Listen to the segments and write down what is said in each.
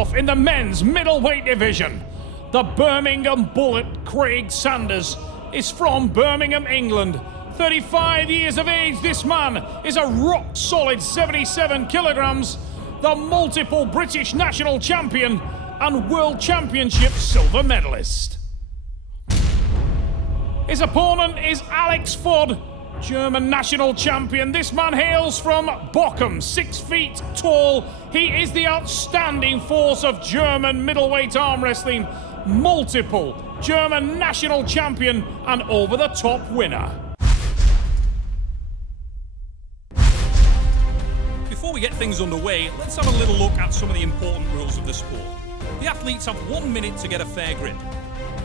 off in the men's middleweight division. The Birmingham Bullet, Craig Sanders, is from Birmingham, England. 35 years of age, this man is a rock-solid 77 kilograms, the multiple British national champion and World Championship silver medalist. His opponent is Alex Voth, German national champion. This man hails from Bochum, 6 feet tall. He is the outstanding force of German middleweight arm wrestling, multiple German national champion and over-the-top winner. Before we get things underway, let's have a little look at some of the important rules of the sport. The athletes have 1 minute to get a fair grip.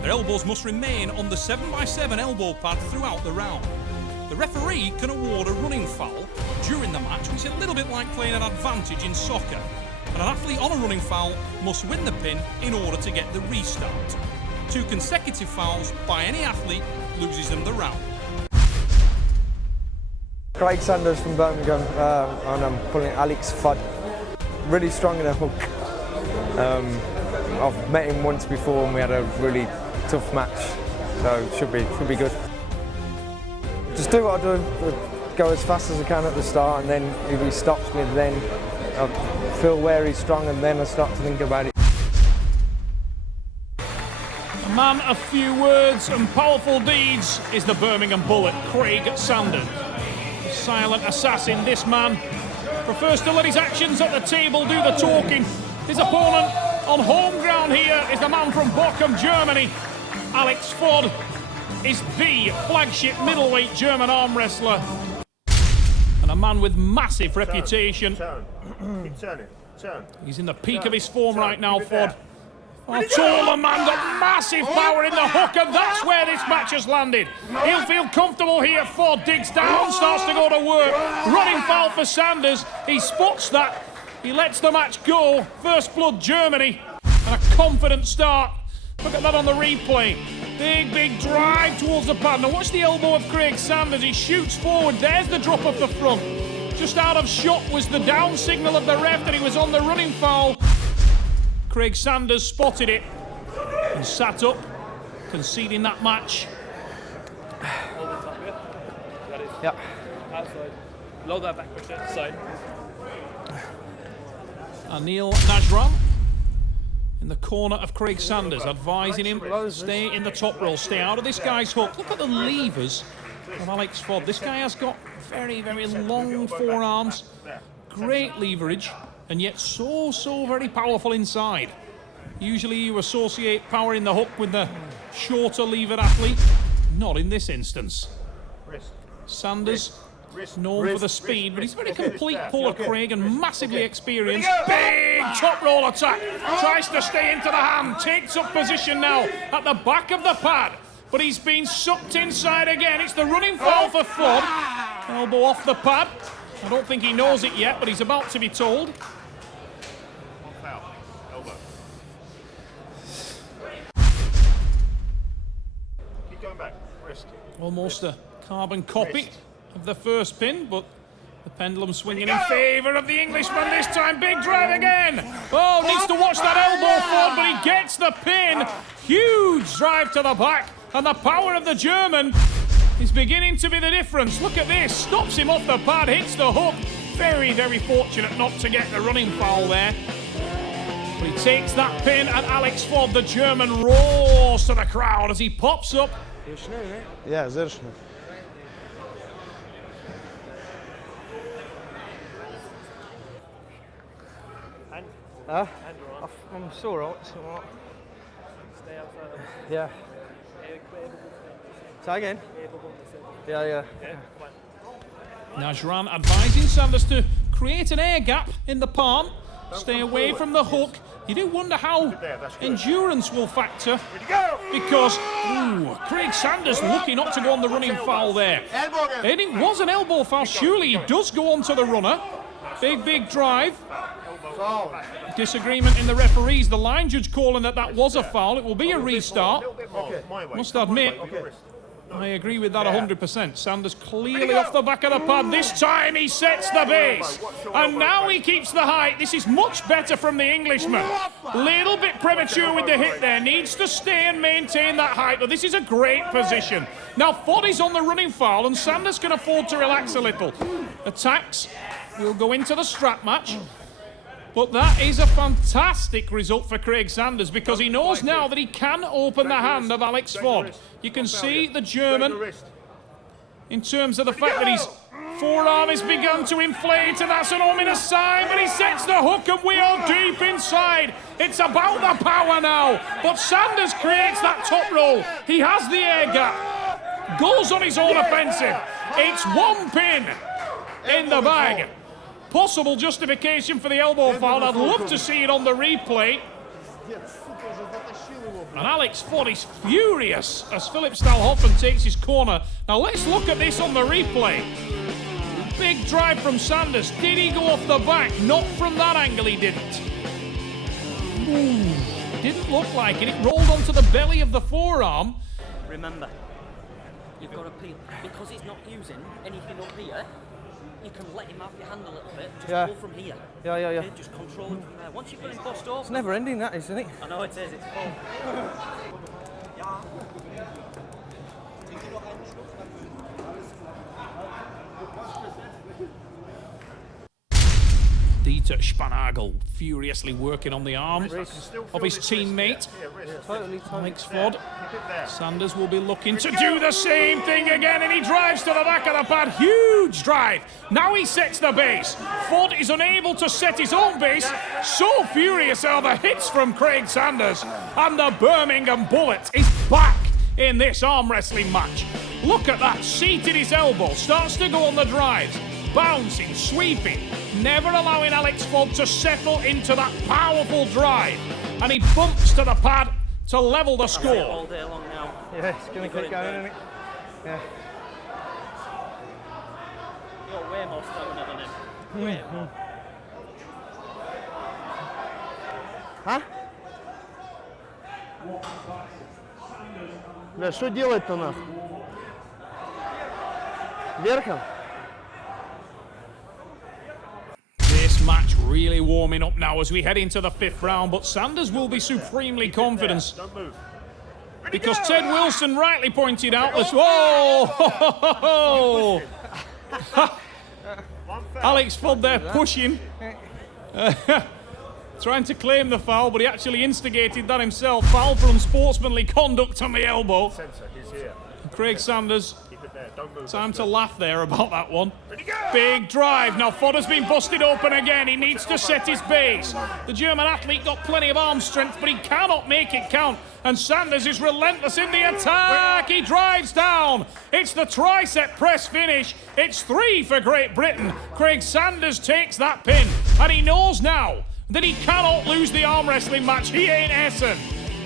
Their elbows must remain on the 7x7 elbow pad throughout the round. The referee can award a running foul during the match, which is a little bit like playing an advantage in soccer. And an athlete on a running foul must win the pin in order to get the restart. 2 consecutive fouls by any athlete loses them the round. Craig Sanders from Birmingham, and I'm pulling Alex Voth. Really strong in a hook. I've met him once before and we had a really tough match, so it should be good. Just do what I do, go as fast as I can at the start, and then if he stops me, then I feel where he's strong and then I start to think about it. A man of few words and powerful deeds is the Birmingham Bullet, Craig Sanders. The silent assassin, this man prefers to let his actions at the table do the talking. His opponent on home ground here is the man from Bochum, Germany. Alex Voth is the flagship middleweight German arm wrestler and a man with massive reputation. Keep turning. He's in the peak of his form right now, Voth. Oh, taller man, got massive power in the hook, and that's where this match has landed. He'll feel comfortable here. Voth digs down, starts to go to work. Running foul for Sanders. He spots that. He lets the match go. First blood, Germany. And a confident start. Look at that on the replay. Big drive towards the pad. Now watch the elbow of Craig Sanders. He shoots forward. There's the drop off the front. Just out of shot was the down signal of the ref that he was on the running foul. Craig Sanders spotted it and sat up, conceding that match. Yeah. Outside. Load that back push it side. Anil Najram in the corner of Craig Sanders, advising him stay in the top roll, stay out of this guy's hook. Look at the levers of Alex Voth. This guy has got very long forearms, great leverage, and yet so very powerful inside. Usually you associate power in the hook with the shorter levered athlete. Not in this instance. Sanders, known for the speed, but he's very complete puller, Craig, and massively experienced. Big top roll attack. Tries to stay into the hand, takes up position now at the back of the pad, but he's been sucked inside again. It's the running foul for Voth. Elbow off the pad. I don't think he knows it yet, but he's about to be told. Keep going back. Wrist. Almost a carbon copy of the first pin, but the pendulum swinging in favour of the Englishman this time. Big drive again. Oh, needs to watch that elbow forward, but he gets the pin. Huge drive to the back, and the power of the German is beginning to be the difference. Look at this. Stops him off the pad, hits the hook. Very fortunate not to get the running foul there. But he takes that pin, and Alex Voth, the German, roars to the crowd as he pops up. Yeah, sehr schnell. I'm sore, right? Stay outside. Yeah. Say again? Yeah. Najran advising Sanders to create an air gap in the palm, stay away from the hook. You do wonder how endurance will factor, because Craig Sanders lucky not to go on the running foul there. And it was an elbow foul. Surely he does go on to the runner. Big drive. Disagreement in the referees. The line judge calling that was a foul. It will be a restart. Must admit, I agree with that 100%. Sanders clearly off the back of the pad. This time he sets the base. And now he keeps the height. This is much better from the Englishman. Little bit premature with the hit there. Needs to stay and maintain that height. But this is a great position. Now Voth is on the running foul and Sanders can afford to relax a little. Attacks will go into the strap match. But that is a fantastic result for Craig Sanders because he knows now that he can open the hand of Alex Voth. You can see the German in terms of the fact that his forearm has begun to inflate, and that's an ominous sign, but he sets the hook and we are deep inside. It's about the power now, but Sanders creates that top roll. He has the air gap, goes on his own offensive. It's one pin in the bag. Possible justification for the elbow foul. I'd love to see it on the replay. And Alex Voth is furious as Philip Stalhofen takes his corner. Now let's look at this on the replay. Big drive from Sanders. Did he go off the back? Not from that angle, he didn't. Ooh, didn't look like it. It rolled onto the belly of the forearm. Remember, you've got to peel. Because he's not using anything up here, you can let him have your hand a little bit. Just go from here. Yeah. Okay, just control it from there. Once you've got him bossed off. It's never ending, that, isn't it? I know it is, it's full. Dieter Spanagel furiously working on the arm of his teammate. Alex Voth. Sanders will be looking to do the same thing again, and he drives to the back of the pad. Huge drive. Now he sets the base. Voth is unable to set his own base. So furious are the hits from Craig Sanders. And the Birmingham Bullet is back in this arm wrestling match. Look at that. Seated his elbow. Starts to go on the drives. Bouncing, sweeping, never allowing Alex Voth to settle into that powerful drive. And he bumps to the pad to level the score. All day long now. Yeah, it's going to keep going, isn't it? Yeah. You've got way more stamina than him. Way more. А? Бля, что делать-то нахуй? Верхом? This match really warming up now as we head into the 5th round, but Sanders will be supremely confident because Ted Wilson rightly pointed out this. Whoa! Alex Voth there pushing, trying to claim the foul, but he actually instigated that himself. Foul for unsportsmanly conduct on the elbow. Craig Sanders. Time to laugh there about that one. Big drive. Now Voth has been busted open again. He needs to set his base. The German athlete got plenty of arm strength, but he cannot make it count. And Sanders is relentless in the attack. He drives down. It's the tricep press finish. It's 3 for Great Britain. Craig Sanders takes that pin. And he knows now that he cannot lose the arm wrestling match. He ain't Essen.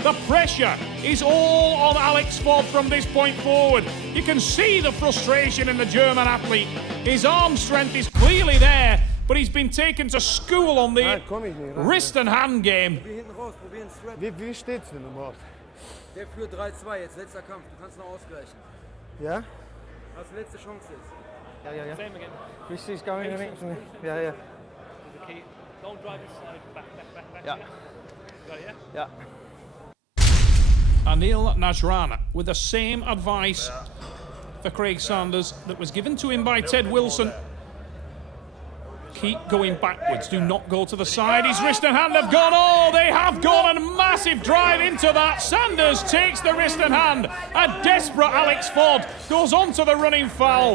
The pressure is all on Alex Voth from this point forward. You can see the frustration in the German athlete. His arm strength is clearly there, but he's been taken to school on the wrist and hand game. Wie steht's denn überhaupt? Der führt 3-2, jetzt letzter Kampf. Du kannst noch ausgleichen. Ja? Was die letzte Chance ist. Yeah. Same again. This is going, isn't it? Yeah. The key. Don't drive inside. Back. Yeah. Got it, yeah? Yeah. Anil Najrana with the same advice for Craig Sanders that was given to him by Ted Wilson. Keep going backwards. Do not go to the side. His wrist and hand have gone. Oh, they have gone. A massive drive into that. Sanders takes the wrist and hand. A desperate Alex Voth goes on to the running foul.